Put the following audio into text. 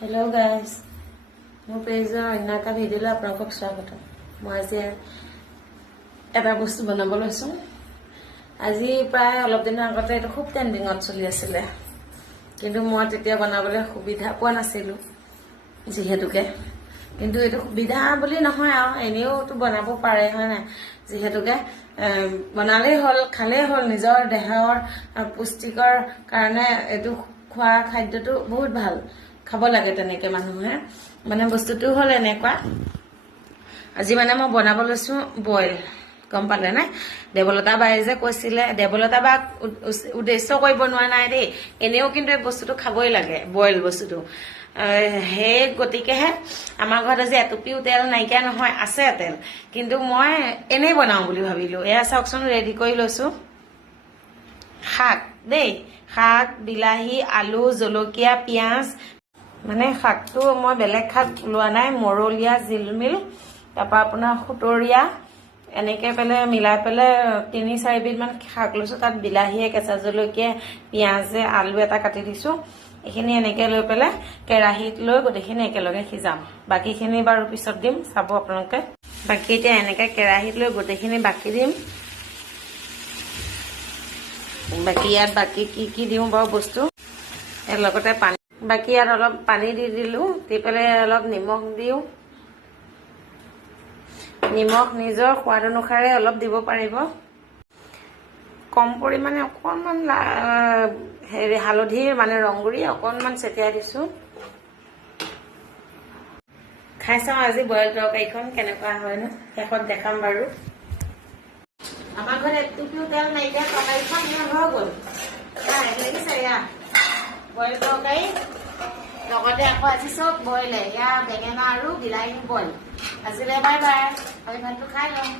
Hello guys মোৰ পেজৰ অন্য এটা ভিডিঅ'লৈ আপোনালোকক স্বাগতম। মই আজি এটা বস্তু বনাব লৈছোঁ। আজি প্ৰায় অলপ দিনৰ আগতে এটা খুব ট্ৰেন্ডিঙত চলি আছিলে, কিন্তু মই তেতিয়া বনাবলৈ সুবিধা পোৱা নাছিলোঁ যিহেতুকে। কিন্তু এইটো সুবিধা বুলি নহয় আৰু এনেওতো বনাব পাৰে, হয় নাই? যিহেতুকে বনালেই হ'ল, খালেই হ'ল, নিজৰ দেহৰ পুষ্টিকৰ কাৰণে এইটো খোৱা খাদ্যটো বহুত ভাল, খাব লাগে তেনেকে মানুহে। মানে বস্তুটো হ'ল এনেকুৱা, আজি মানে মই বনাব লৈছোঁ বইল। গম পালে নাই? দেৱলতা বাই যে কৈছিলে, দেৱলতা বাক উদ্দেশ্য কৰিব নোৱাৰা নাই দেই, এনেও কিন্তু এই বস্তুটো খাবই লাগে, বইল বস্তুটো। সেই গতিকেহে আমাৰ ঘৰত আজি এটুপিও তেল নাইকিয়া নহয়, আছে তেল, কিন্তু মই এনেই বনাওঁ বুলি ভাবিলোঁ। এয়া চাওকচোন, ৰেডি কৰি লৈছোঁ শাক দেই, শাক, বিলাহী, আলু, জলকীয়া, পিঁয়াজ। মানে শাকটো মই বেলেগ শাক লোৱা নাই, মৰলীয়া, জিলমিল, তাৰপৰা আপোনাৰ সুতৰীয়া, এনেকৈ পেলাই মিলাই পেলাই ৩-৪ বিধমান শাক লৈছোঁ। তাত বিলাহীয়ে, কেঁচা জলকীয়া, পিঁয়াজে, আলু এটা কাটি দিছোঁ। এইখিনি এনেকৈ লৈ পেলাই কেৰাহীত লৈ গোটেইখিনি একেলগে সিজাম। বাকীখিনি বাৰু পিছত দিম, চাব আপোনালোকে। বাকী এতিয়া এনেকৈ কেৰাহীত লৈ গোটেইখিনি বাকি দিম। বাকী ইয়াত বাকী কি দিওঁ বাৰু বস্তু, ইয়াৰ লগতে পানী, বাকী ইয়াত অলপ পানী দি দিলোঁ, দি পেলাই অলপ নিমখ দিওঁ। নিমখ নিজৰ সোৱাদ অনুসাৰে অলপ দিব পাৰিব। কম পৰিমাণে অকণমান হালধিৰ মানে ৰংগুৰি অকণমান ছটিয়াই দিছোঁ। খাই চাওঁ আজি বইল তৰকাৰীখন কেনেকুৱা হয়নো, শেষত দেখাম বাৰু। আমাৰ ঘৰত এটুপিও তেল নাইকিয়া, তৰকাৰীখন হৈ গ'ল। দেখিছে এয়া বইল তৰকাৰী, লগতে আকৌ আজি চব বইলে, এয়া বেঙেনা আৰু বিলাহী বইল। আজিলৈ বাই বাই, আমি ভাতটো খাই লওঁ।